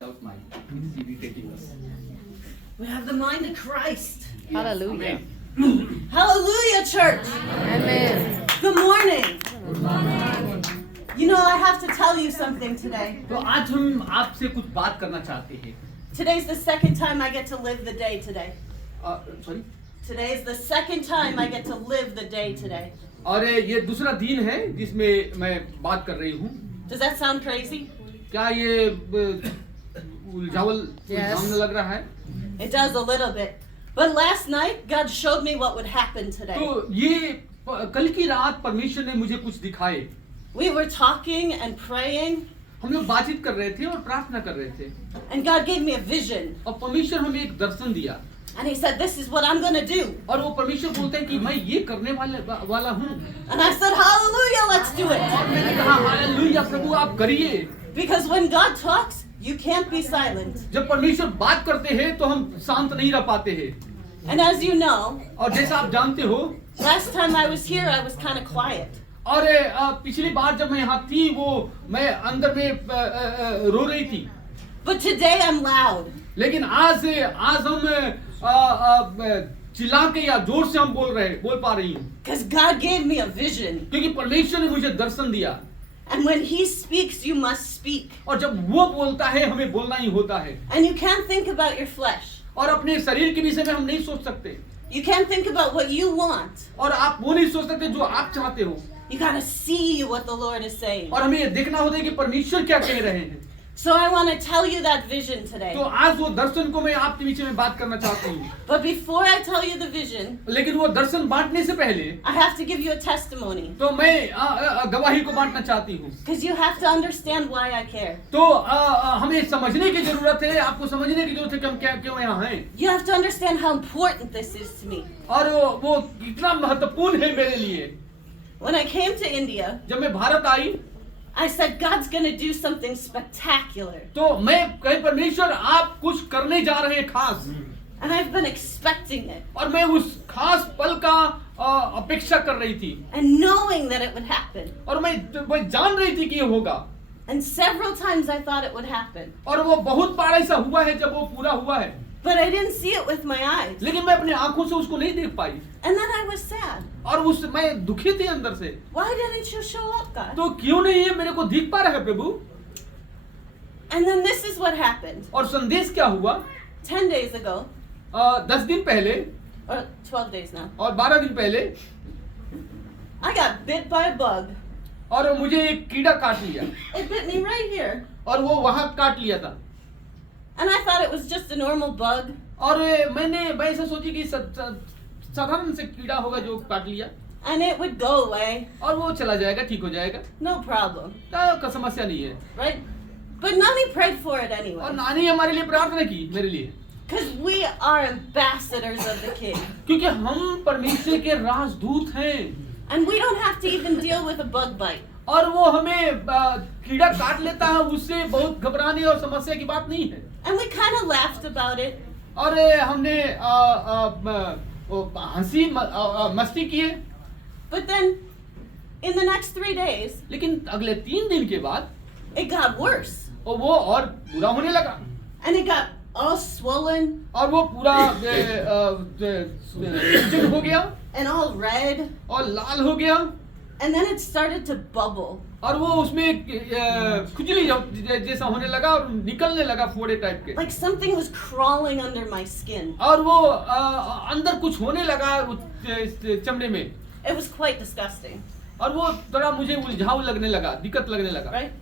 without mind. This is irritating us. We have the mind of Christ. Hallelujah. Hallelujah, church. Amen. Good morning. You know, I have to tell you something today. तो आज हम आपसे कुछ बात करना चाहते हैं. Today's the second time I get to live the day today. Sorry. Today's the second time I get to live the day today. और ये दूसरा दिन है जिसमें मैं बात कर रही हूँ. Does that sound crazy? क्या ये उलझावन लग रहा है? It does a little bit. But last night, God showed me what would happen today. तो ये कल की रात परमेश्वर ने मुझे कुछ दिखाए. We were talking and praying. हम लोग बातचीत कर रहे थे और प्रार्थना कर रहे थे. And God gave me a vision. और परमेश्वर हमें एक दर्शन दिया. And He said, this is what I'm going to do. और वो परमेश्वर बोलते हैं कि मैं ये करने वाला हूँ. And I said, hallelujah, let's do it. और मैंने कहा हालेलुया प्रभु आप करिए. Because when God talks, you can't be silent. जब परमेश्वर बात करते हैं तो हम शांत नहीं रह पाते हैं. And as you know, और जैसा आप जानते हो, last time I was here, I was kind of quiet. और पिछली बार जब मैं यहाँ थी वो मैं अंदर में रो रही थी. But today I'm loud. लेकिन आज हम चिल्ला के या जोर से हम बोल पा रही हूँ. Because God gave me a vision. क्योंकि परमेश्वर ने मुझे दर्शन दिया. And when He speaks, you must speak. और जब वो बोलता है हमें बोलना ही होता है. And you can't think about your flesh. और अपने शरीर के विषय में हम नहीं सोच सकते. You can't think about what you want. और आप वो नहीं सोच सकते जो आप चाहते हो. You gotta see what the Lord is saying. और हमें ये देखना होता है कि परमेश्वर क्या कह रहे हैं. So I want to tell you that vision today. तो आज वो दर्शन को मैं आपके बीच में बात करना चाहती हूँ. But before I tell you the vision, लेकिन वो दर्शन बांटने से पहले I have to give you a testimony. तो मैं गवाही को बांटना चाहती हूँ. Because you have to understand why I care. तो हमें समझने की जरूरत है. आपको समझने की जरूरत है कि हम क्यों यहाँ हैं. You have to understand how important this is to me. और वो कितना महत्वपूर्ण है मेरे लिए. When I came to India, जब मैं भारत आई I said God's going to do something spectacular. तो मैं कहे परमेश्वर आप कुछ करने जा रहे हैं खास. And I've been expecting it. और मैं उस खास पल का अपेक्षा कर रही थी. And knowing that it would happen. और मैं जान रही थी कि ये होगा. And several times I thought it would happen. और वो बहुत बार ऐसा हुआ है जब वो पूरा हुआ है. But I didn't see it with my eyes. लेकिन मैं अपनी आंखों से उसको नहीं देख पाई. And then I was sad. और मैं दुखी थी अंदर से. Why didn't you show up, God? तो क्यों नहीं ये मेरे को दिख पा रहा है प्रभु. And then this is what happened. और संदेश क्या हुआ. 10 days ago. 10 दिन पहले. Or 12 days now. और 12 दिन पहले. I got bit by a bug. और मुझे एक कीड़ा काट लिया. It bit me right here. और वो वहाँ काट लिया था. And I thought it was just a normal bug. और मैं ऐसा सोची कि साधारण से कीड़ा होगा जो काट लिया. And it would go away. और वो चला जाएगा, ठीक हो जाएगा. No problem. तो समस्या नहीं है. Right? But Nani prayed for it और anyway. नानी हमारे लिए प्रार्थना की मेरे लिए. Because we are ambassadors of the King. क्योंकि हम परमेश्वर के राजदूत हैं. And we don't have to even deal with a bug bite. और वो हमें कीड़ा काट लेता है उससे बहुत घबराने और समस्या की बात नहीं है. And we kind of laughed about it. और हमने हंसी मस्ती किए. But then in the next 3 days, लेकिन अगले 3 दिन के बाद it got worse. और वो और बुरा होने लगा. And it got all swollen. और वो पूरा चिकन हो गया. And all red. और लाल हो गया. And then it started to bubble. और वो उसमें खुजली जैसा होने लगा और निकलने लगा फोड़े टाइप के. Like something was crawling under my skin. और वो अंदर कुछ होने लगा चमड़े में. It was quite disgusting. और वो थोड़ा मुझे उलझाव लगने लगा, दिक्कत लगने लगा. Right?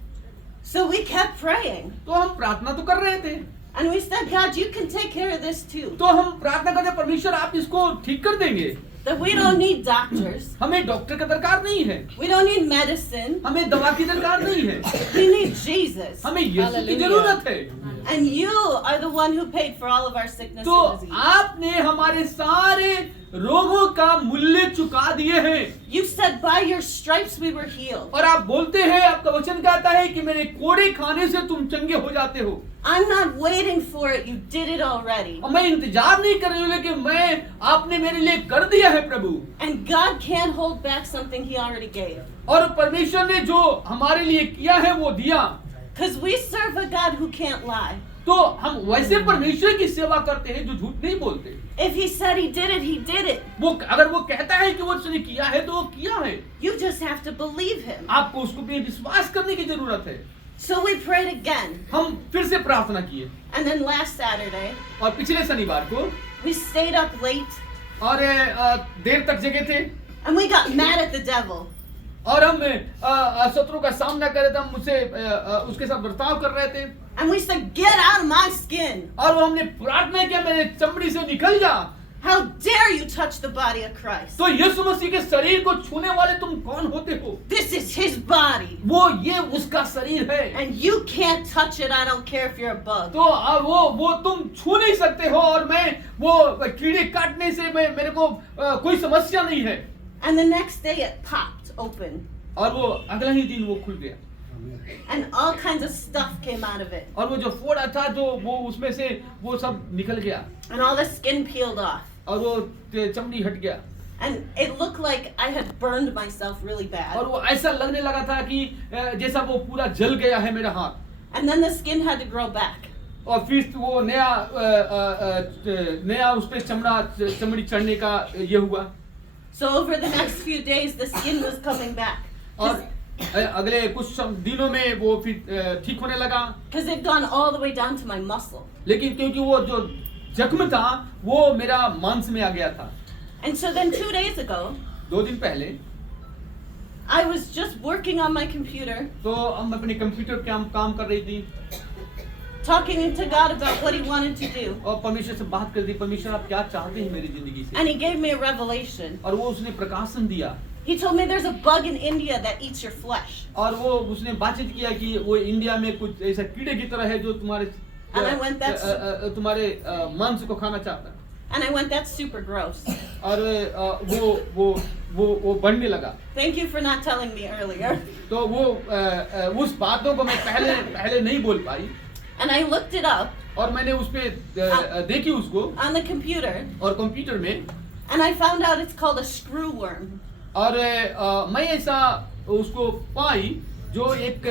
So we kept praying. तो हम प्रार्थना तो कर रहे थे. And we said, God, you can take care of this too. तो हम प्रार्थना करते परमेश्वर आप इसको ठीक कर देंगे. That we don't need doctors. हमें डॉक्टर का दरकार नहीं है. We don't need medicine. हमें दवा की दरकार नहीं है. We need Jesus. हमें यीशु की Hallelujah. जरूरत है. And you are the one who paid for all of our sickness तो and disease. आपने हमारे सारे रोगों का मूल्य चुका दिए हैं. You said by your stripes we were healed. और आप बोलते हैं, आपका वचन कहता है कि मेरे कोड़े खाने से तुम चंगे हो जाते हो. I'm not waiting for it. You did it already. और मैं इंतजार नहीं कर रही हूँ लेकिन आपने मेरे लिए कर दिया है प्रभु. And God can't hold back something He already gave. और परमेश्वर ने जो हमारे लिए किया है वो दिया. Because we serve a God who can't lie. तो हम वैसे परमेश्वर की सेवा करते हैं जो झूठ नहीं बोलते। If he said he did it, he did it. वो अगर वो कहता है कि वो उसने किया है तो वो किया है। You just have to believe him. आपको उसको पे विश्वास करने की जरूरत है। So we prayed again. हम फिर से प्रार्थना किए And then last Saturday, और पिछले शनिवार को we stayed up late और देर तक जगे थे and we got mad at the devil. और हम शत्रु का सामना कर रहे थे। हम मुझसे उसके साथ बर्ताव कर रहे थे And we said, get out of my skin. और वो हमने प्रार्थना किया मेरे चमड़ी से निकल जा। How dare you touch the body of Christ? तो यीशु मसीह के शरीर को छूने वाले तुम कौन होते हो? This is his body. वो ये उसका शरीर है। And you can't touch it, I don't care if you're a bug. तो वो तुम छू नहीं सकते हो और मैं वो कीड़े काटने से मेरे को कोई समस्या नहीं है। And the next day it popped open. और वो अगला ही दिन वो खुल गया And all kinds of stuff came out of it. और वो जो फोड़ा था जो वो उसमें से वो सब निकल गया And all the skin peeled off. और वो चमड़ी हट गया And it looked like I had burned myself really bad. और वो ऐसा लगने लगा था कि जैसा वो पूरा जल गया है मेरा हाथ। And then the skin had to grow back. और फिर वो नया उस पे चमड़ी चढ़ने का ये हुआ। So over the next few days the skin was coming back. और अगले कुछ दिनों में वो फिर ठीक होने लगा। Because it gone all the way down to my muscle. लेकिन क्योंकि वो जो जख्म था वो मेरा मांस में आ गया था। And so then 2 days ago, 2 दिन पहले I was just working on my computer, तो हम अपने कंप्यूटर पे हम काम कर रही थी talking to God about what he wanted to do. और परमेश्वर से बात कर दी, परमेश्वर आप क्या चाहते हैं मेरी जिंदगी से। And he gave me a revelation. और वो उसने प्रकाशन दिया He told me there's a bug in India that eats your flesh. और वो उसने बातचीत किया कि वो इंडिया में कुछ ऐसा कीड़े की तरह है जो तुम्हारे मांस को खाना चाहता है। And I went, that's super gross. और वो बढ़ने लगा। Thank you for not telling me earlier. तो वो उस बातों को मैं पहले नहीं बोल पाई। And I looked it up और मैंने उस पे देखी उसको on the computer, और कंप्यूटर में and I found out it's called a screw worm. और मैं ऐसा उसको पाई जो एक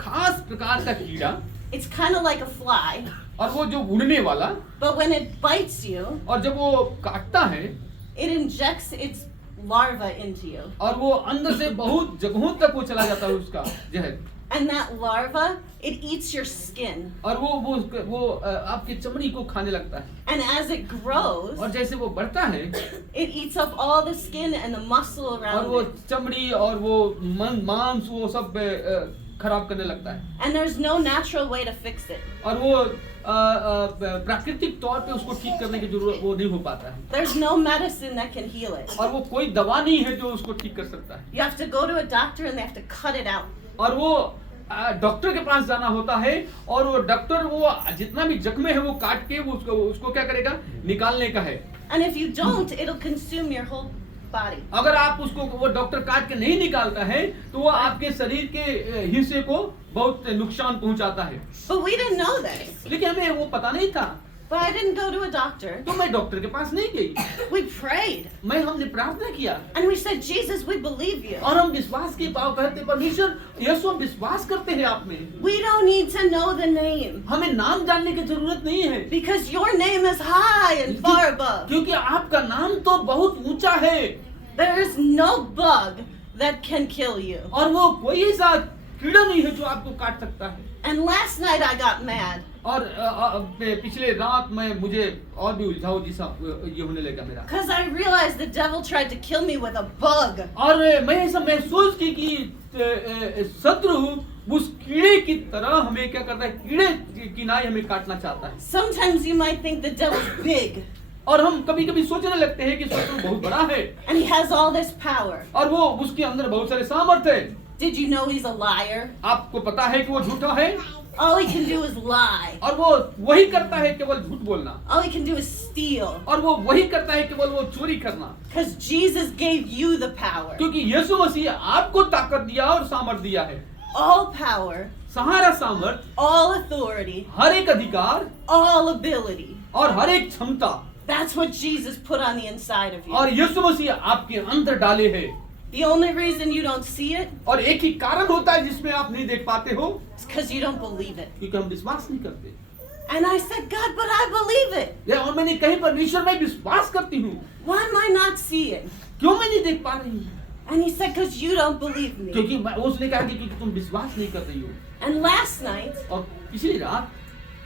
खास प्रकार का कीड़ा It's kind of like a fly, और वो जो उड़ने वाला but when it bites you, और जब वो काटता है it injects its larva into you. और वो अंदर से बहुत जगहों तक वो चला जाता है उसका जहर। And that larva, it eats your skin. और वो आपकी चमड़ी को खाने लगता है। And as it grows, और जैसे वो बढ़ता है it eats up all the skin and the muscle और around वो it. चमड़ी और वो मांस वो सब खराब करने लगता है। And there's no natural way to fix it. और वो प्राकृतिक तौर पे उसको ठीक करने की जरूरत वो नहीं हो पाता है। There's no medicine that can heal it. और वो कोई दवा नहीं है जो उसको ठीक कर सकता है। You have to go to a doctor and they have to cut it out. और वो डॉक्टर के पास जाना होता है और वो डॉक्टर वो जितना भी जख्म है वो काट के वो उसको क्या करेगा, निकालने का है। And if you don't, it'll consume your whole body. अगर आप उसको वो डॉक्टर काट के नहीं निकालता है तो वो आपके शरीर के हिस्से को बहुत नुकसान पहुंचाता है। But we didn't know this. लेकिन हमें वो पता नहीं था But I didn't go to a doctor. तो मैं डॉक्टर के पास नहीं गई। We prayed. हमने प्रार्थना किया And we said, Jesus, we believe you. और हम विश्वास के पाव कहते परमेश्वर यीशु हम विश्वास करते हैं आप में। We don't need to know the name. हमें नाम जानने की जरूरत नहीं है Because your name is high and far above. क्योंकि आपका नाम तो बहुत ऊंचा है There is no bug that can kill you. और वो कोई ऐसा कीड़ा नहीं है जो आपको काट सकता है। And last night I got mad. और पिछले रात में मुझे और भी उलझाव जैसा ये होने लगा मेरा। Because I realized the devil tried to kill me with a bug. और मैं ऐसा महसूस की कि शत्रु उस कीड़े की तरह हमें क्या करता है, कीड़े की नाई हमें काटना चाहता है। Sometimes you might think the devil's big. और हम कभी-कभी सोचने लगते हैं कि शत्रु बहुत बड़ा है And he has all this power. और वो उसके अंदर बहुत सारे सामर्थ्य है। Did you know he's a liar? आपको पता है कि वो झूठा है All he can do is lie. और वो वही करता है केवल झूठ बोलना All he can do is steal. और वो वही करता है केवल वो चोरी करना। Because Jesus gave you the power. क्योंकि यीशु मसीह आपको ताकत दिया और सामर्थ दिया है। All power, सहारा सामर्थ, all authority, हर एक अधिकार all ability. और हर एक क्षमता That's what Jesus put on the inside of you. और यीशु मसीह आपके अंदर डाले हैं। The only reason you don't see it और एक ही कारण होता है जिसमें आप नहीं देख पाते हो, is because you don't believe it. क्योंकि हम विश्वास नहीं करते। And I said, God, but I believe it. और मैंने कहीं परमेश्वर में विश्वास करती हूँ, Why am I not seeing? क्यों मैं नहीं देख पा रही हूँ? And he said, because you don't believe me. क्योंकि उसने कहा कि क्योंकि तुम विश्वास नहीं कर रही हो। And last night, और पिछली रात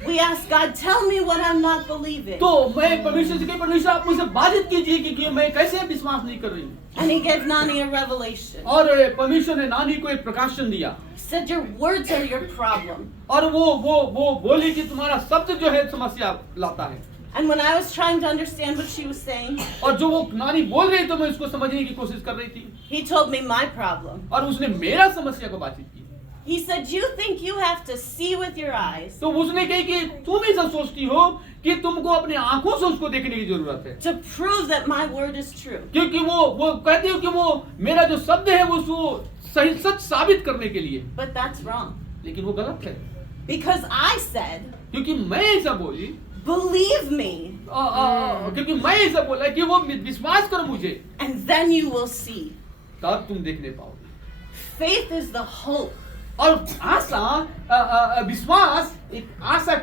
we asked God, tell me what I'm not believing. तो मैं परमेश्वर से कहा, परमेश्वर आप मुझे बाधित कीजिए कि मैं कैसे विश्वास नहीं कर रही हूँ। And he gave Nani a revelation. और परमेश्वर ने नानी को एक प्रकाशन दिया He said, your words are your problem. और वो बोली कि तुम्हारा शब्द जो है समस्या लाता है। And when I was trying to understand what she was saying, और जो वो नानी बोल रही तो मैं उसको समझने की कोशिश कर रही थी he told me my problem. और उसने मेरा समस्या को बातचीत की। He said, you think you have to see with your eyes तो उसने कही कि तुम ऐसा सोचती हो कि तुमको अपनी आंखों से उसको देखने की जरूरत है, to prove that my word is true. क्योंकि वो कहती हो कि वो मेरा जो शब्द है वो सही सच साबित करने के लिए। But that's wrong. लेकिन वो गलत है, Because I said, क्योंकि मैं ऐसा बोली, believe me, क्योंकि मैं ऐसा बोला कि वो विश्वास करो मुझे, and then you will see. तब तुम देखने पाओगे। Faith is the hope. और आशा विश्वास एक आशा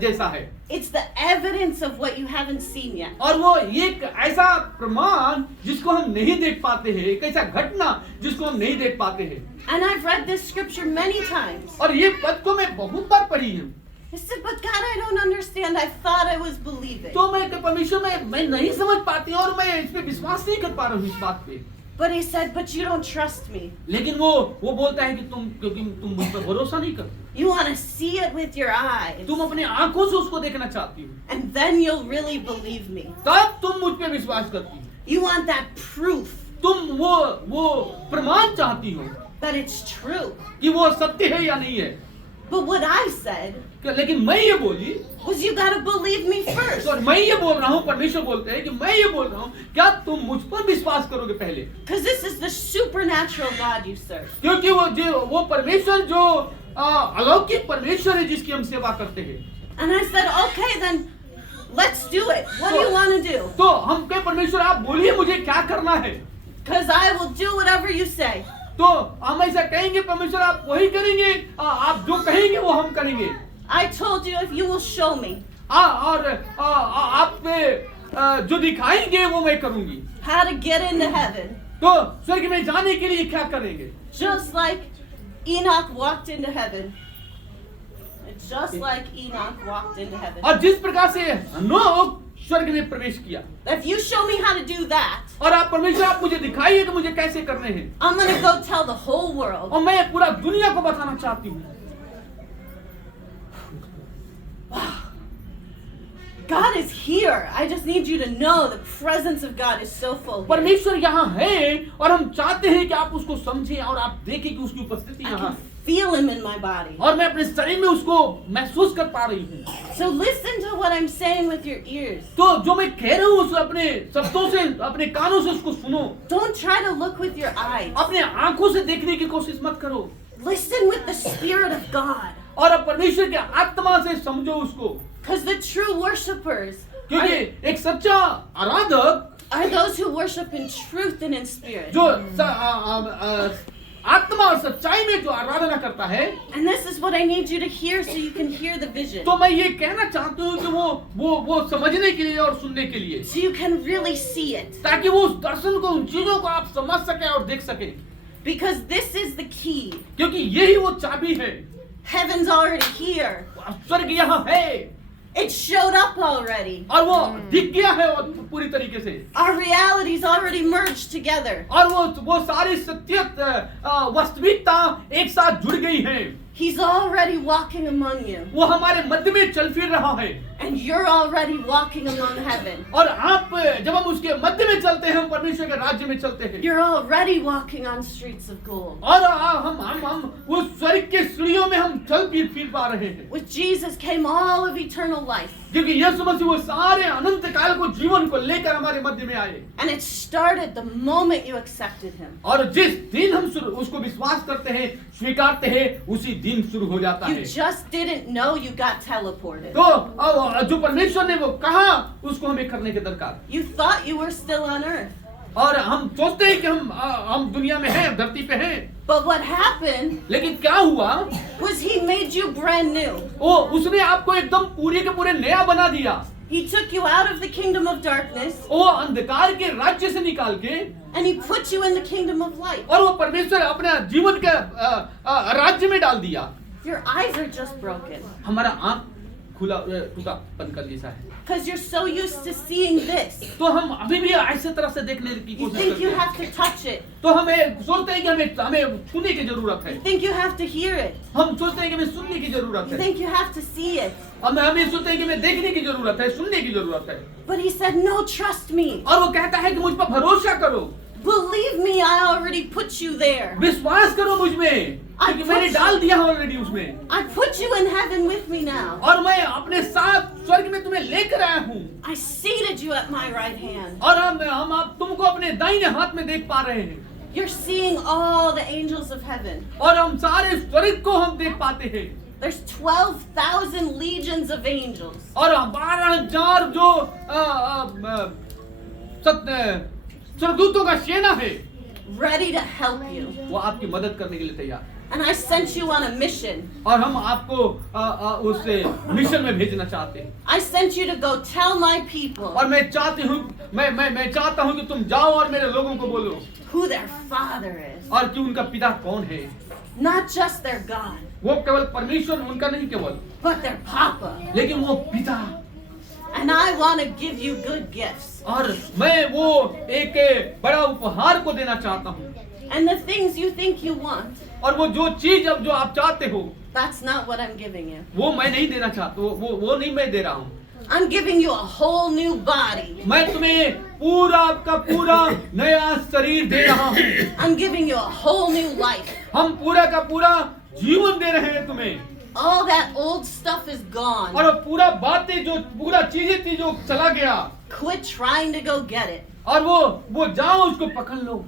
जैसा है, It's the evidence of what you haven't seen yet. और वो एक ऐसा प्रमाण जिसको हम नहीं देख पाते हैं, एक ऐसा घटना जिसको हम नहीं देख पाते हैं। And I've read this scripture many times. और ये पद को मैं बहुत बार पढ़ी हूँ। I said, but God, I don't understand. I thought I was believing. तो मैं परमेश्वर मैं नहीं समझ पाती और मैं इस पे विश्वास नहीं कर पा रहा हूँ इस बात पे। But he said, but you don't trust me. लेकिन वो बोलता है कि क्योंकि तुम मुझ पर भरोसा नहीं करते, You want to see it with your eyes. तुम अपनी आंखों से उसको देखना चाहती हो, And then you'll really believe me. तब तुम मुझ पे विश्वास करती हो। You want that proof तुम वो प्रमाण चाहती हो that it's true. कि वो सत्य है या नहीं है। But what I said लेकिन मैं ये बोली, was you got to believe me first. और मैं ये बोल रहा हूँ, परमेश्वर बोलते हैं कि मैं ये बोल रहा हूँ, क्या तुम मुझ पर विश्वास करोगे पहले? Because this is the supernatural God you serve. क्योंकि वो परमेश्वर जो अलौकिक परमेश्वर है जिसकी हम सेवा करते हैं। And I said, okay, then let's do it. What do you want to do? तो हम कहे परमेश्वर आप बोलिए मुझे क्या करना है। Because I will do whatever you say. तो हम ऐसा कहेंगे परमेश्वर आप वही करेंगे, आप जो कहेंगे वो हम करेंगे। I told you if you will show me और आप जो दिखाएंगे वो मैं करूंगी। how to get into heaven, तो स्वर्ग में जाने के लिए क्या करेंगे? just like Enoch walked into heaven. Just like Enoch walked into heaven. और जिस प्रकार से हनोक स्वर्ग में प्रवेश किया, If you show me how to do that, और आप परमेश्वर आप मुझे दिखाइए कि मुझे कैसे करने हैं, I'm going to go tell the whole world. और मैं पूरा दुनिया को बताना चाहती हूँ। God is here. I just need you to know the presence of God is so full. here. परमेश्वर यहाँ है और हम चाहते हैं कि आप उसको समझें और आप देखें कि उसकी उपस्थिति I यहाँ can है, feel him in my body. और मैं अपने शरीर में उसको महसूस कर पा रही हूँ। So listen to what I'm saying with your ears. तो जो मैं कह रहा हूँ उस अपने शब्दों से, अपने कानों से उसको सुनो, Don't try to look with your eyes. अपने आंखों से देखने की कोशिश मत करो, Listen with the Spirit of God. और अब परमेश्वर के आत्मा से समझो उसको, Because the true worshipers क्योंकि एक सच्चा आराधक are those who worship in truth and in spirit. जो आत्मा और सच्चाई में जो आराधना करता है। And this is what I need you to hear so you can hear the vision. तो मैं ये कहना चाहती हूँ कि वो समझने के लिए और सुनने के लिए, So you can really see it. ताकि वो उस दर्शन को, उन चीजों को आप समझ सके और देख सके, Because this is the key. क्योंकि यही वो चाबी है। Heaven's already here. स्वर्ग यहाँ है It showed up already. और वो दिख गया है और पूरी तरीके से, Our realities already merged together. और वो सारी सत्य वास्तविकता एक साथ जुड़ गई है। He's already walking among you. वो हमारे मध्य में चल फिर रहा है, And you're already walking among heaven. और आप जब हम उसके मध्य में चलते हैं, हम परमेश्वर के राज्य में चलते हैं, You're already walking on streets of gold. और हम उस स्वर्ग के सीढ़ियों में हम चल फिर पा रहे हैं, With Jesus came all of eternal life. क्योंकि यीशु मसीह वो सारे अनंत काल को जीवन को लेकर हमारे मध्य में आए। And it started the moment you accepted him. और जिस दिन हम उसको विश्वास करते हैं, स्वीकारते हैं, उसी दिन शुरू हो जाता You है। just didn't know you got teleported. तो जो परमेश्वर ने वो कहा उसको हमें करने के दरकार, You thought you were still on earth. और हम सोचते हैं कि हम दुनिया में हैं, धरती पे हैं। But what happened लेकिन क्या हुआ? was he made you brand new. वो उसने आपको एकदम पूरे के पूरे नया बना दिया। He took you out of the kingdom of darkness वो अंधकार के राज्य से निकाल के and he put you in the kingdom of light. और वो परमेश्वर अपने जीवन के राज्य में डाल दिया। Your eyes are just broken हमारा आंख खुला टूटापन कर जैसा है, because you're so used to seeing this. तो हम अभी भी ऐसे तरह से देखने की You कोशिश think करते you हैं। have to touch it. तो हमें सोचते हैं कि हमें छूने की जरूरत है। You think you have to hear it. हम सोचते हैं कि हमें सुनने की जरूरत You है। think you have to see it. हमें सोचते हैं कि हमें देखने की जरूरत है, सुनने की जरूरत है। But he said, no, trust me. और वो कहता है कि मुझ पर भरोसा करो, Believe me, I already put you there. विश्वास करो मुझ में, क्योंकि मैंने डाल दिया है ऑलरेडी उसमें। I put you in heaven with me now. और मैं अपने साथ स्वर्ग में तुम्हें लेकर आया हूँ। I seated you at my right hand. और हम आप तुमको अपने दाहिने हाथ में देख पा रहे हैं। You're seeing all the angels of heaven. और हम सारे स्वर्ग को हम देख पाते हैं। There's 12,000 legions of angels. और 12,000 जो स्वर्गदूतों का सेना है, Ready to help you. वो आपकी मदद करने के लिए तैयार। And I sent you on a mission. और हम आपको उस मिशन में भेजना चाहते हैं। I sent you to go tell my people और मैं चाहता हूँ कि तुम जाओ और मेरे लोगों को बोलो who their father is. और कि उनका पिता कौन है। Not just their God, वो केवल परमेश्वर उनका नहीं केवल, but their Papa. लेकिन वो पिता। And I want to give you good gifts. और मैं वो एक बड़ा उपहार को देना चाहता हूँ। And the things you think you want, और वो जो चीज अब जो आप चाहते हो, that's not what I'm giving you. वो मैं नहीं देना चाहता, वो नहीं मैं दे रहा हूँ। I'm giving you a whole new body. मैं तुम्हें पूरा का पूरा नया शरीर दे रहा हूँ। I'm giving you a whole new life. हम पूरा का पूरा जीवन दे रहे हैं तुम्हें। All that old stuff is gone. और पूरा बातें जो पूरा चीजें थी जो चला गया, Quit trying to go get it. और वो जाओ उसको पकड़ लो।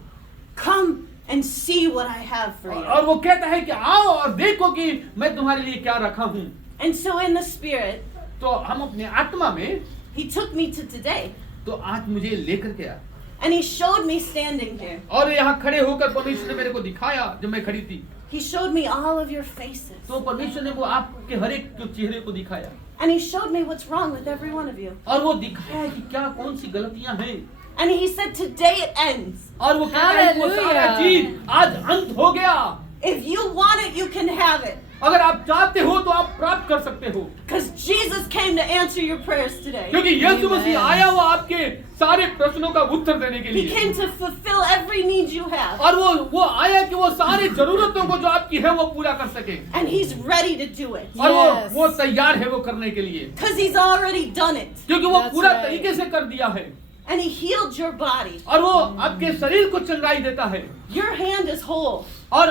Come and see what I have for you. और वो कहता है कि आओ और देखो कि मैं तुम्हारे लिए क्या रखा हूँ। And so in the spirit, तो हम अपने आत्मा में, he took me to today. तो आज मुझे लेकर के आया And he showed me standing here. और यहाँ खड़े होकर परमेश्वर ने मेरे को दिखाया जब मैं खड़ी थी, He showed me all of your faces. तो परमेश्वर ने वो आपके हर एक चेहरे को दिखाया And he showed me what's wrong with every one of you. और वो दिखाया कि क्या कौन सी गलतियां हैं। And he said, today it ends. और वो कहता है कि वो सारा चीज आज अंत हो गया। If you want it, you can have it. अगर आप चाहते हो तो आप प्राप्त कर सकते हो, Because Jesus came to answer your prayers today. क्योंकि यीशु मसीह आया वो आपके सारे प्रश्नों का उत्तर देने के He लिए। came to fulfill every need you have. और वो आया कि वो सारी जरूरतों को जो आपकी है वो पूरा कर सके। And he's ready to do it. और Yes. वो तैयार है वो करने के लिए, Because he's already done it. क्योंकि वो That's पूरा right. तरीके से कर दिया है। And he healed your body. और वो आपके शरीर को चंगाई देता है। Your hand is whole. और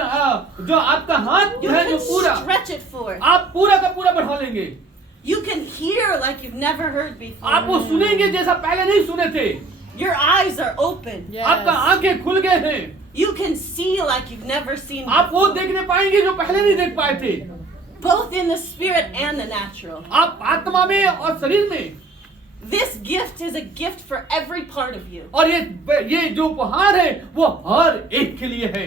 जो आपका हाथ You है जो can पूरा stretch it forth. आप पूरा का पूरा बढ़ा लेंगे। You can hear like you've never heard before. आप वो सुनेंगे जैसा पहले नहीं सुने थे। Your eyes are open. आपका आंखें खुल गए हैं। You can see like you've never seen आप वो before. देखने पाएंगे जो पहले नहीं देख पाए थे, Both in the spirit and the natural. आप आत्मा में और शरीर में। This gift is a gift for every part of you. और ये जो उपहार है वो हर एक के लिए है।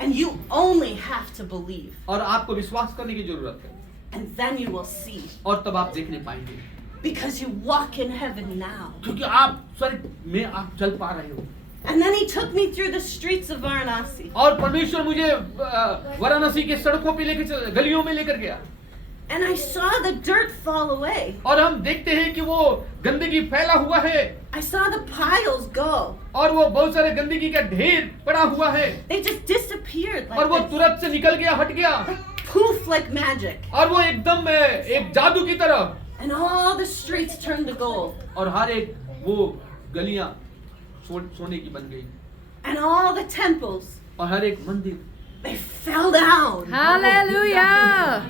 And you only have to believe. और आपको विश्वास करने की जरूरत है, And then you will see. और तब आप देखने पाएंगे, Because you walk in heaven now. क्योंकि आप स्वर्ग में आप चल पा रहे हो। And then he took me through the streets of Varanasi. और परमेश्वर मुझे वाराणसी के सड़कों पे लेकर गलियों में लेकर गया। And I saw the dirt fall away. और हम देखते हैं कि वो गंदगी फैला हुआ है, I saw the piles go. और वो बहुत सारे गंदगी का ढेर पड़ा हुआ है, They just disappeared और वो like this. तुरंत से निकल गया, हट गया, Poof like magic. और वो एकदम एक जादू की तरह। And all the streets turned to gold. और हर एक वो गलियां सोने की बन गई, And all the temples, और हर एक मंदिर they fell down. Hallelujah.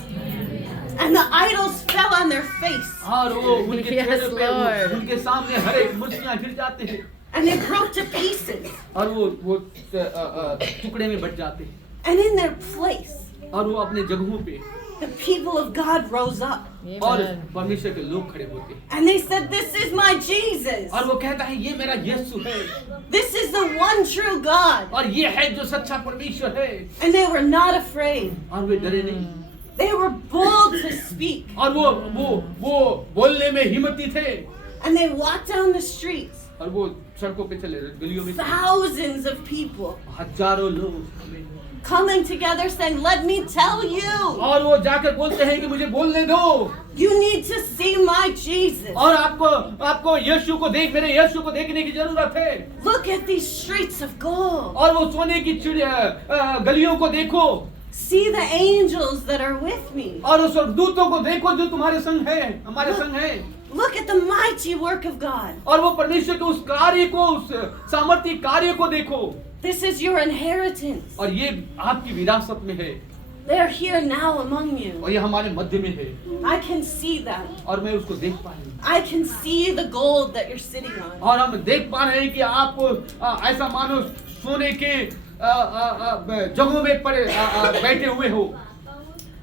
And the idols fell on their face. और वो उनके Yes, चेहरे पे Lord. उनके सामने हर एक मूर्तियां गिर जाते हैं, And they broke to pieces. और वो टुकड़े में बट जाते हैं, And in their place, और वो अपने जगहों पे the people of God rose up और Amen. परमेश्वर के लोग खड़े होते हैं and they said, "This is my Jesus. और वो कहता है ये मेरा यीशु है This is the one true God." और ये है जो सच्चा परमेश्वर है And they were not afraid. और वे डरे नहीं They were bold to speak. और वो बोलने में हिम्मती थे And they walked down the streets. और वो सड़कों पे चले गलियों में Thousands of people हजारों लोग coming together saying, "Let me tell you, और वो जाकर बोलते हैं कि मुझे बोलने दो you need to see my Jesus. और आपको यीशु को मेरे यीशु को देखने की जरूरत है Look at these streets of gold. और वो सोने की गलियों को देखो See the angels that are with me. और उस दूतों को देखो जो तुम्हारे संग है हमारे संग है Look at the mighty work of God. और वो परमेश्वर के उस कार्य को उस सामर्थ्य कार्य को देखो This is your inheritance. और ये आपकी विरासत में है They're here now among you. और ये हमारे मध्य में है I can see them. और मैं उसको देख पा रही हूँ I can see the gold that you're sitting on. और हम देख पा रहे हैं कि आप ऐसा मानो सोने के जगहों में बैठे हुए हो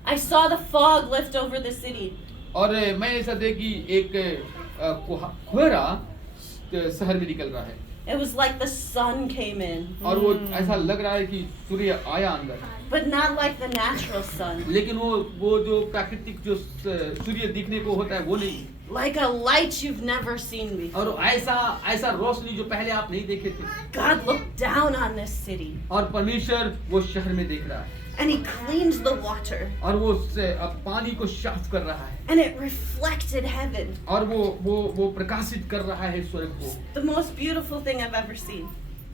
I saw the fog lift over the city. और मैं ऐसा देखी एक कोहरा शहर में निकल रहा है It was like the sun came in, और वो ऐसा लग रहा है कि सूर्य आया अंदर but not like the natural sun. लेकिन वो जो प्राकृतिक जो सूर्य दिखने को होता है वो नहीं Like a light you've never seen before. और ऐसा रोशनी जो पहले आप नहीं देखे थे God looked down on this city और परमेश्वर वो शहर में देख रहा है and he cleans the water और वो पानी को साफ कर रहा है and it reflected heaven. और वो प्रकाशित कर रहा है स्वर्ग को The most beautiful thing I've ever seen.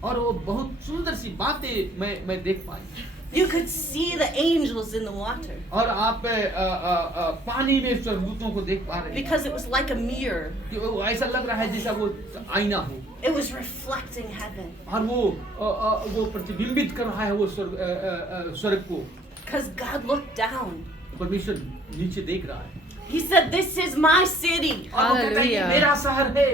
और वो बहुत सुंदर सी बातें मैं देख पाई You could see the angels in the water और आप पानी में स्वर्गदूतों को देख पा रहे हैं because it was like a mirror. कि वो ऐसा लग रहा है जैसा वो आईना हो It was reflecting heaven और वो प्रतिबिंबित कर रहा है वो स्वर्ग को because God looked down. परमेश्वर नीचे देख रहा है He said, "This is my city. और वो कहता है ये Hallelujah. मेरा शहर है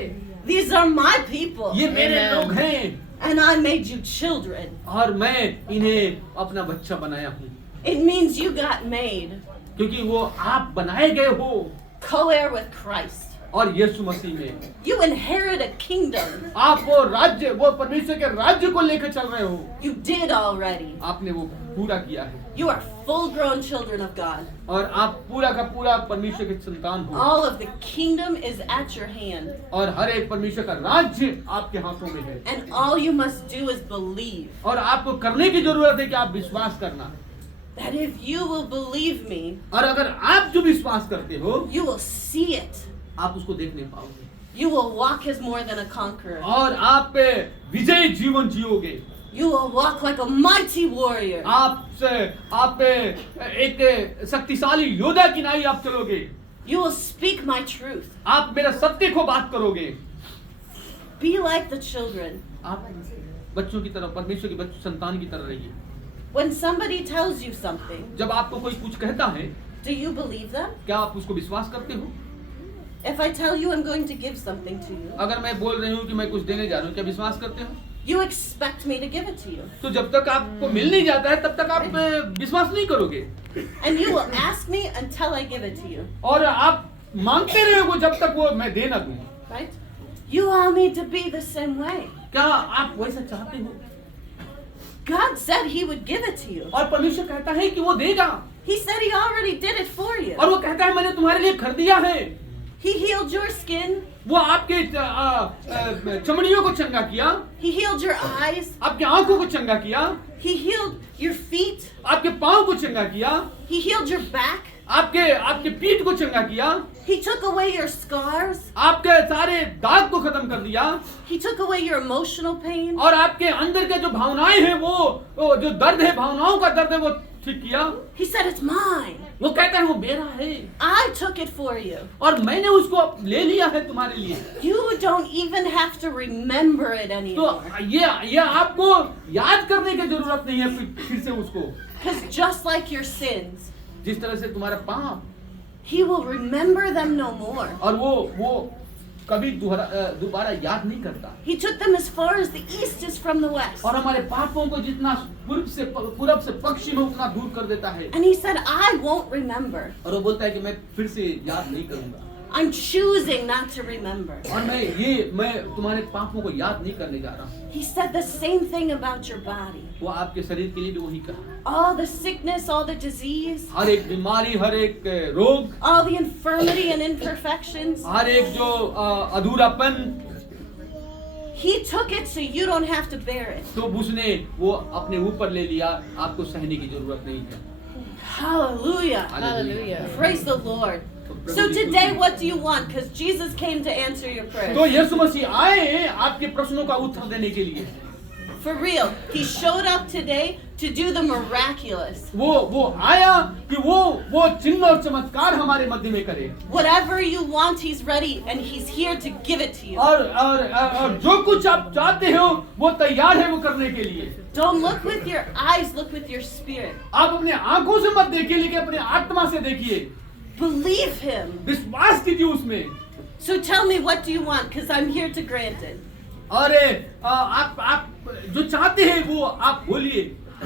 These are my people. ये मेरे Amen. लोग हैं And I made you children." और मैं इन्हें अपना बच्चा बनाया हूँ It means you got made क्योंकि वो आप बनाए गए हो co-heir with Christ. और यीशु मसीह में You inherit a kingdom. आप वो परमेश्वर के राज्य को लेकर चल रहे हो You did already. आपने वो पूरा किया है You are full-grown children of God. और आप पूरा का पूरा परमेश्वर के संतान हो All of the kingdom is at your hand. और हर एक परमेश्वर का राज्य आपके हाथों में है And all you must do is believe और आपको करने की जरूरत है कि आप विश्वास करना that if you will believe me, और अगर आप जो विश्वास करते हो you will see it. आप उसको देख नहीं पाओगे You will walk as more than a conqueror. और आप विजयी जीवन जियोगे You will walk like a mighty warrior. आप एक शक्तिशाली योद्धा की नाई आप चलोगे You will speak my truth. आप मेरा सत्य को बात करोगे Be like the children. आप बच्चों की तरह परमेश्वर के बच्चों संतान की तरह रहिए When somebody tells you something, जब आपको कोई कुछ कहता है do you believe them? क्या आप उसको विश्वास करते हो If I tell you I'm going to give something to you, अगर मैं बोल रही हूँ कि मैं कुछ देने जा रहा हूँ क्या विश्वास करते हो you expect me to give it to you. तो जब तक आपको मिल नहीं जाता है तब तक आप विश्वास नहीं करोगे And you will ask me until I give it to you. और आप मांगते रहोगे जब तक वो मैं दे ना दूं Right? You all need to be the same way. क्या आप वैसा चाहते हो God said he would give it to you. और परमेश्वर कहता है कि वो देगा He said he already did it for you. और वो कहता है मैंने तुम्हारे लिए कर दिया है He healed your skin. वो आपके चमड़ियों को चंगा किया He healed your eyes. आपके आंखों को चंगा किया He healed your feet. आपके पाँव को चंगा किया He healed your back. आपके पीठ को चंगा किया He took away your scars. आपके सारे दाग को खत्म कर दिया He took away your emotional pain. और आपके अंदर के जो भावनाएं हैं वो जो दर्द है भावनाओं का दर्द है वो ठीक किया He said it's mine. वो कहता है वो मेरा है I took it for you. और मैंने उसको ले लिया है तुम्हारे लिए You don't even have to remember it तो anymore. ये आपको याद करने की जरूरत नहीं है फिर से उसको Because just like your sins, जिस तरह से तुम्हारा पाप he will remember them no more. और वो कभी दोबारा याद नहीं करता। He took them as far as the east is from the west. और हमारे पापों को जितना पूरब से पश्चिम में उतना दूर कर देता है। And he said, I won't remember. और वो बोलता है कि मैं फिर से याद नहीं करूंगा। I'm choosing not to remember. और मैं तुम्हारे पापों को याद नहीं करने जा रहा हूँ। He said the same thing about your body. वो आपके शरीर के लिए भी वही कहा। All the sickness, all the disease, हर एक बीमारी, हर एक रोग, all the infirmity and imperfections. हर एक जो अधूरापन, He took it so you don't have to bear it. तो उसने वो अपने ऊपर ले लिया, आपको सहने की जरूरत नहीं है। Hallelujah. Hallelujah. Praise the Lord. So today, what do you want? Because Jesus came to answer your तो prayers. यीशु मसीह आए आपके प्रश्नों का उत्तर देने के लिए। For real. He showed up today to do the miraculous. वो आया कि वो चिन्ह और चमत्कार हमारे मध्य में करे। Whatever you want, He's ready and He's here to give it to you. और जो कुछ आप चाहते हो वो तैयार है वो करने के लिए। Don't look with your eyes, look with your spirit. आप अपने आंखों से मत देखिए, लेकिन अपने आत्मा से देखिए। Believe Him. विश्वास कीजिए उसमें। So tell me, what do you want? Because I'm here to grant it. अरे आप जो चाहते हैं वो आप बोलिए।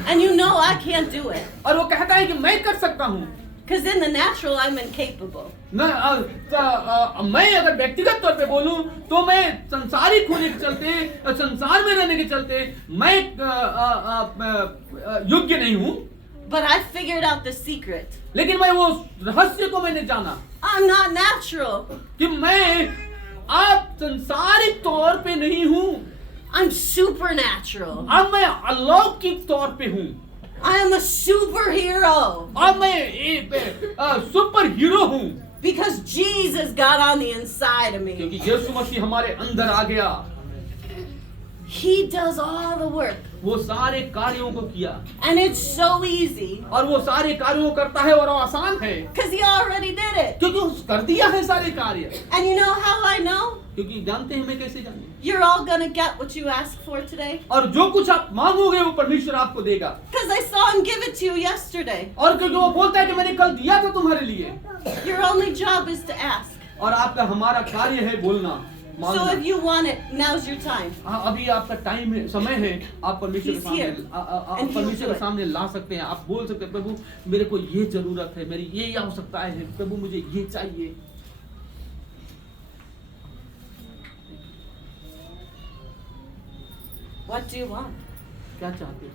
And you know I can't do it. और वो कहता है कि मैं कर सकता हूँ। Because in the natural, I'm incapable. मैं अगर व्यक्तिगत तौर पे बोलूं तो मैं संसारिक होने के चलते, संसार में रहने के चलते मैं योग्य नहीं हूँ। But I figured out the secret. लेकिन मैं वो रहस्य को मैंने जाना I'm not natural. कि मैं आप संसारिक तौर पे नहीं हूँ। I'm supernatural. अब मैं अलौकिक तौर पे हूँ। I am a superhero. अब मैं एक सुपर हीरो हूँ। Because Jesus got on the inside of me. क्योंकि यीशु मसीह हमारे अंदर आ गया। He does all the work. वो सारे कार्यों को किया And it's so easy. और वो सारे कार्यों को करता है और वो आसान है Because He already did it. क्योंकि उसने कर दिया है सारे कार्य। And you know how I know? क्योंकि जानते हैं मैं कैसे जाने। You're all going to get what you asked for today. और जो कुछ आप मांगोगे वो परमेश्वर आपको देगा। Because I saw Him give it to you yesterday. और क्योंकि वो बोलता है कि मैंने कल दिया था तुम्हारे लिए। Your only job is to ask. और आपका हमारा कार्य है बोलना, So मांगना। if you want it, now's your time. अभी आपका टाइम है, समय है, आप परमेश्वर के He's सामने here. And he'll परमेश्वर do के it. सामने ला सकते हैं। आप बोल सकते हैं, प्रभु मेरे को ये जरूरत है, मेरी ये आवश्यकता है, प्रभु मुझे ये चाहिए। What do you want? क्या चाहते हैं?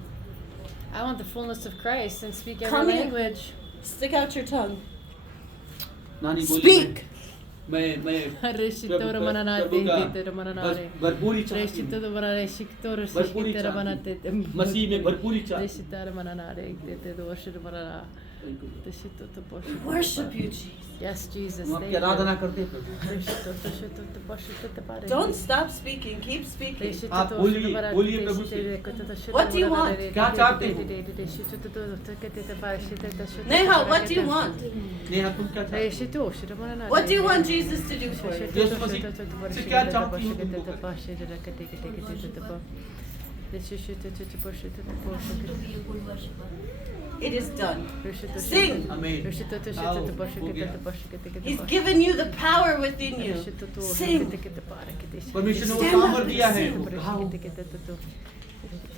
I want the fullness of Christ and speak every Come here. language. Stick out your tongue. नानी बोली Speak. मैं Reshito ramanana प्रभु का de ramanare. भरपूरी चाहती Reshito हूँ। ramanare shikto भरपूरी reshito ramanate. चाहती हूँ। मसीह में भरपूरी चाहती हूँ। Reshito ramanare de doshir ramanara. Reshito to We poshito. worship you, Jesus. Yes, Jesus. हम Thank आपकी आराधना you. करते हैं प्रभु। Reshito to shito to poshito te pare. Don't stop speaking. Keep speaking. Reshito आप to बोलिए, shito pare. बोलिए प्रभु से। Reshito What do you want? क्या चाहते हो? Reshito to kete te pare. Reshito to shito. Neha, what do you want? Neha तुम क्या चाहती हो? Reshito shito ramanare. What do you want Jesus to do for you? यीशु मसीह से क्या चाहती हो तुम लोग कर? It is done. Sing. आमीन। He's given you the power within you. Sing. परमेश्वर ने वो Stand up सामर्थ and दिया है। sing. गाओ।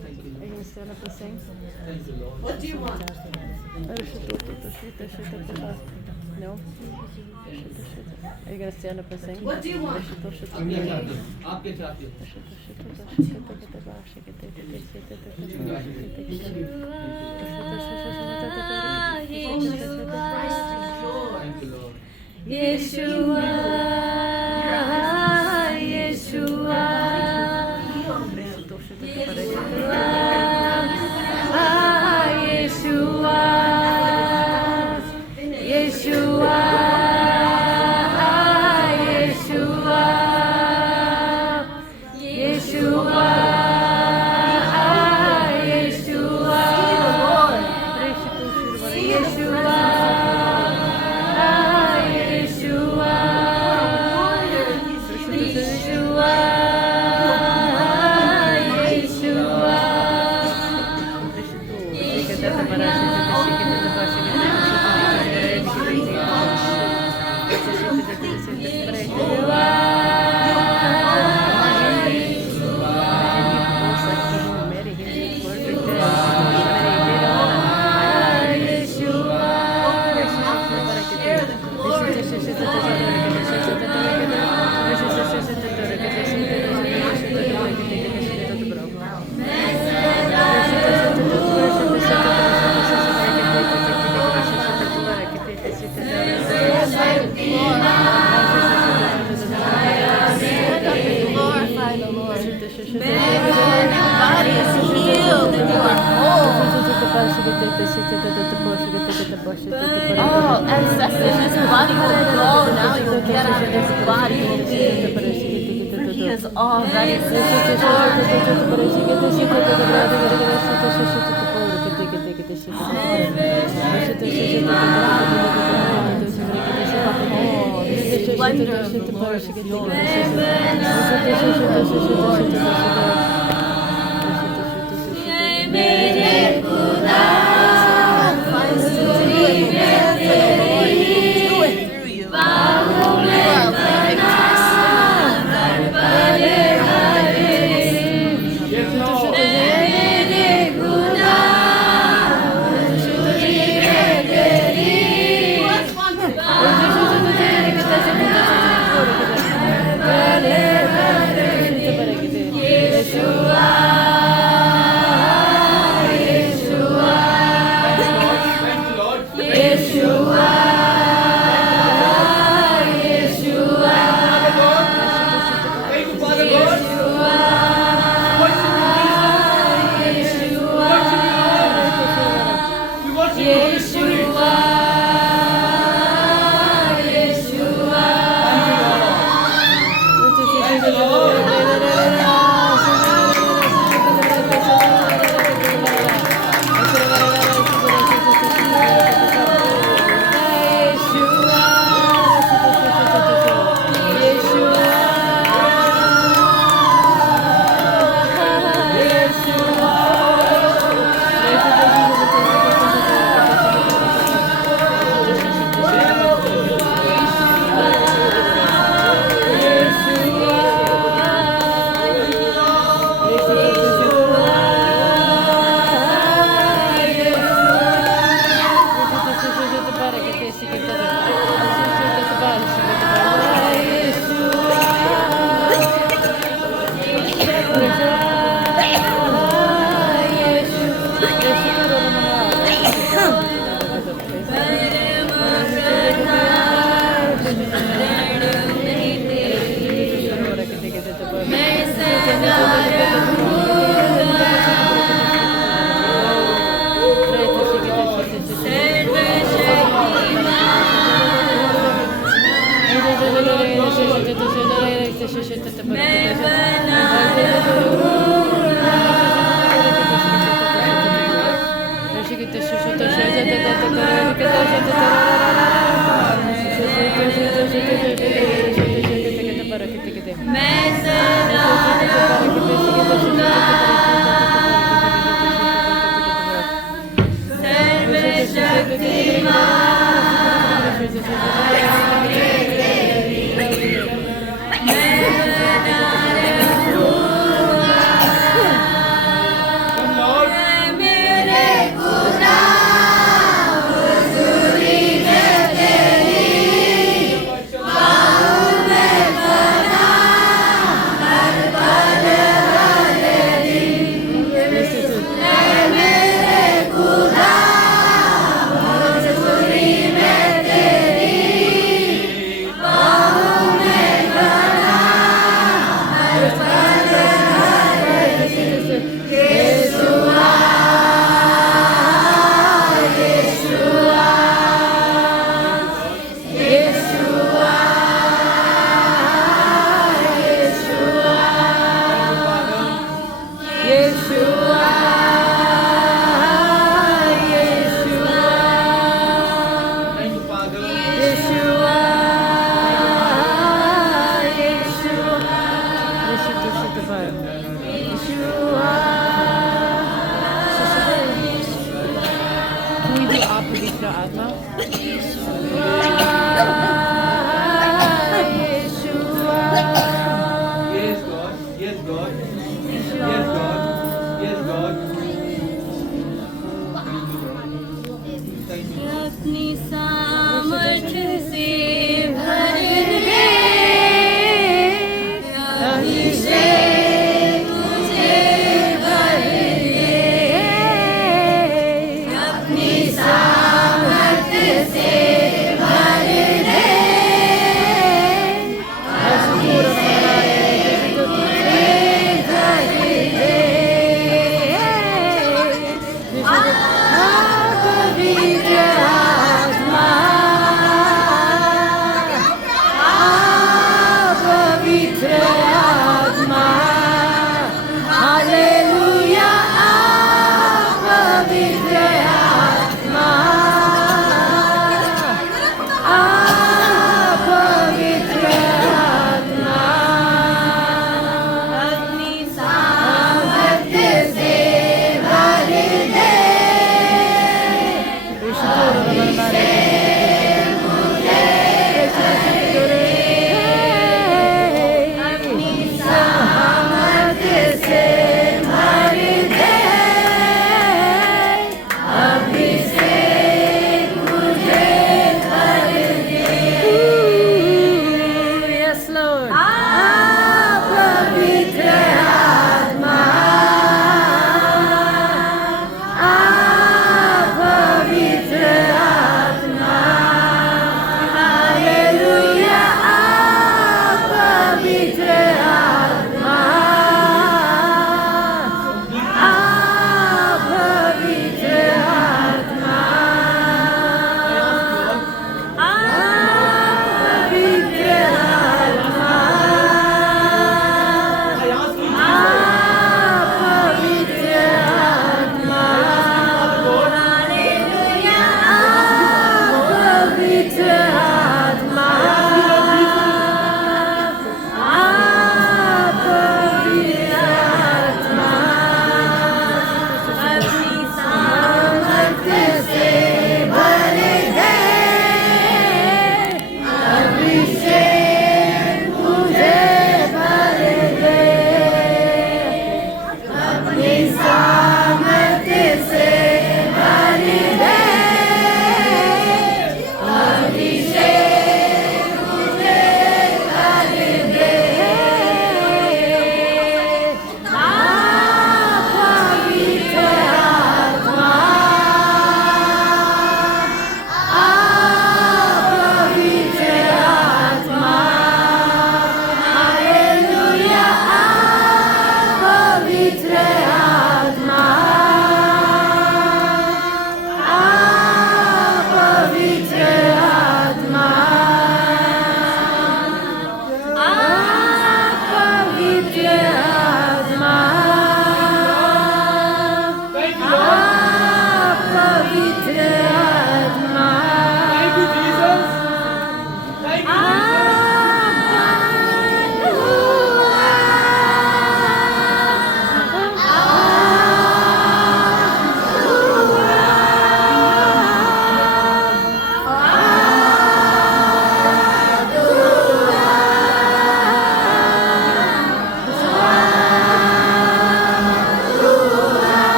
Are you going to stand up and sing? Thank you, Lord. What do you want? No? Are you going to stand up and sing? What do you want? आप क्या चाहते हो? आप क्या चाहते हो? Thank you, Lord. Yeshua, Yeshua, Yeshua, Yeshua, Yeshua, Yeshua. Glorify the Lord. Your body is healed and you are whole. Oh, ancestors, his body will go. Now you'll get out of this body will be. For he is already splendor of the Lord is yours.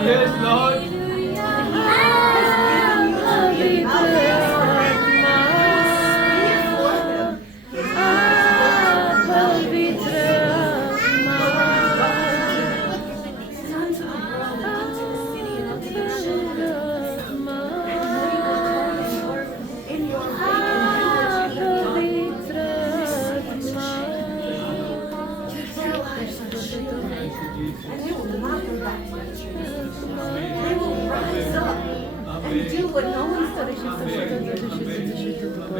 Yes, Lord. And they will not go back to their churches. They will rise up and do what no one's done before.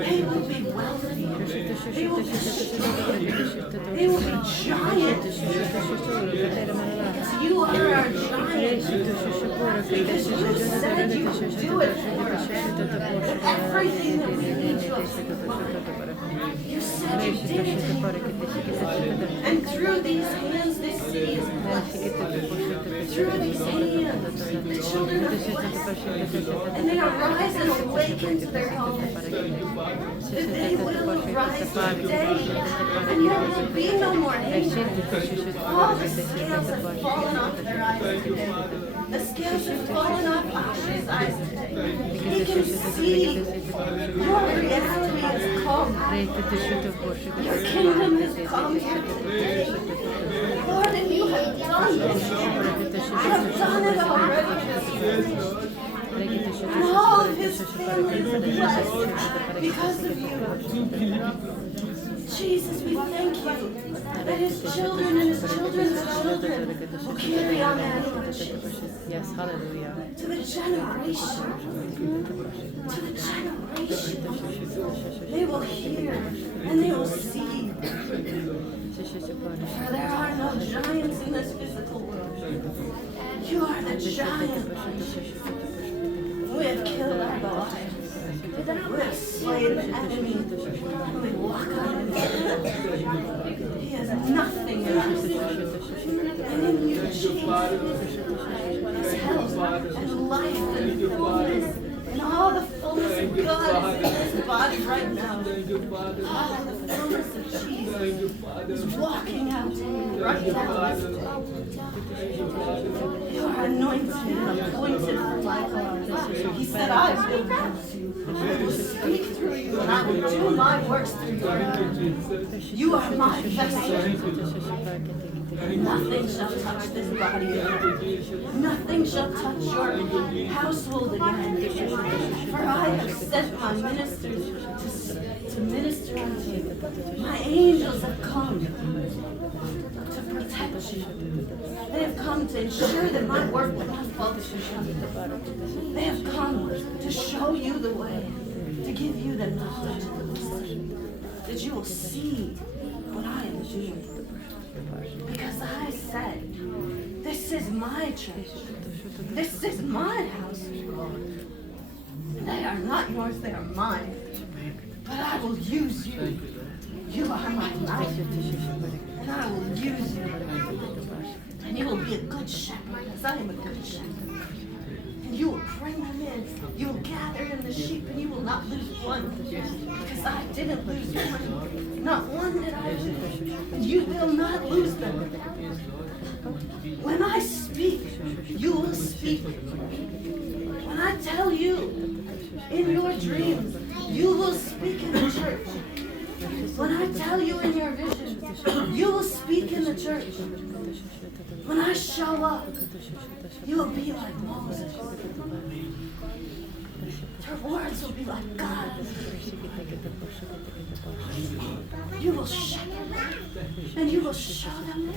They will be wealthy. They will be strong. They will be giants. Because you are our giant. Because you said you would do it for us. Everything that we need you have supplied. You said you did it. And through these hands, this city is blessed. Through these hands, the children are blessed. And they arise and awaken to their homes. That they will rise today. And there will be no more anger. All the scales have fallen off their eyes today. The scales have fallen off Asher's eyes today. He can see your reality has come. Your kingdom has come here today. Lord, and you have done this. You have done it already. And all of his family is blessed because of you. Jesus, we thank you that his children and his children's children will carry on that torch Yes, hallelujah. to the generation. To the generation. They will hear and they will see. For there are no giants in this physical world. You are the giant. We have killed our bodies. We have slain the enemy. We walk on him. He has nothing in us. And in you, Jesus, is health and life and fullness. And all the fullness of God is in this body right now. All the fullness of Jesus is walking out right now. You are anointed and appointed for my cause. He said, I will use you. I will speak through you and I will do my works through you. You are my vessel. Nothing shall touch this body again. Nothing shall touch your household again. For I have sent my ministers to minister unto you. My angels have come to protect you. They have come to ensure that my work will not function. They have come to show you the way, to give you the knowledge of the wisdom, that you will see what I am doing. Because I said, this is my church. This is my house. They are not yours, they are mine. But I will use you. You are my mouth. And I will use you. And you will be a good shepherd, as I am a good shepherd. And you will bring them in. You will gather in the sheep, and you will not lose one. Because I didn't lose one. Not one did I lose. And you will not lose them. When I speak, you will speak. When I tell you in your dreams, you will speak in the church. When I tell you in your vision, you will speak in the church. When I show up, you will be like Moses. Your words will be like God. You will shepherd them, and you will show them.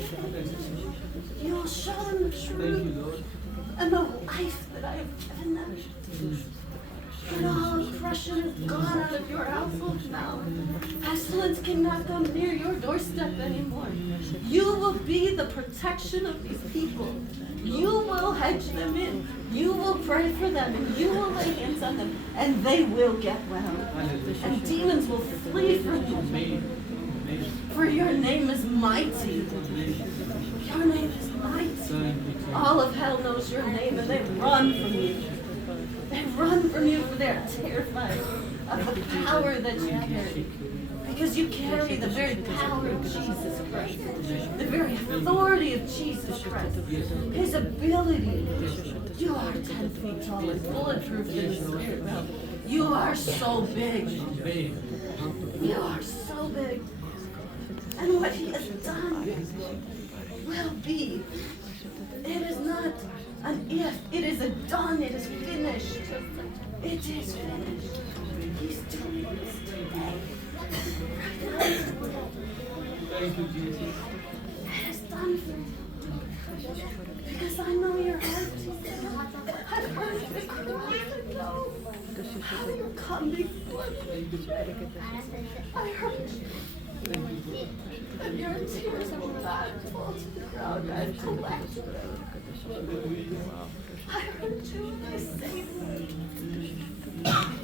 You will show them the truth and the life that I have given them. And all oppression is gone out of your household now. Pestilence cannot come near your doorstep anymore. You will be the protection of these people. You will hedge them in. You will pray for them, and you will lay hands on them, and they will get well. And demons will flee from you. For your name is mighty. Your name is mighty. All of hell knows your name, and they run from you. They run from you, for they are terrified of the power that you carry. Because you carry the very power of Jesus Christ, the very authority of Jesus Christ, His ability. You are 10 feet tall and bulletproof in the spirit realm. You are so big. You are so big. And what He has done will be. It is not an if, it is a done, it is finished. It is finished. He's doing this today. Thank you, Jesus. It is done for you. Because I know your heart. I've heard the cries and know how you come before me. I heard you. And your tears will not fall to the ground. I've collected them. I heard you and I saved them.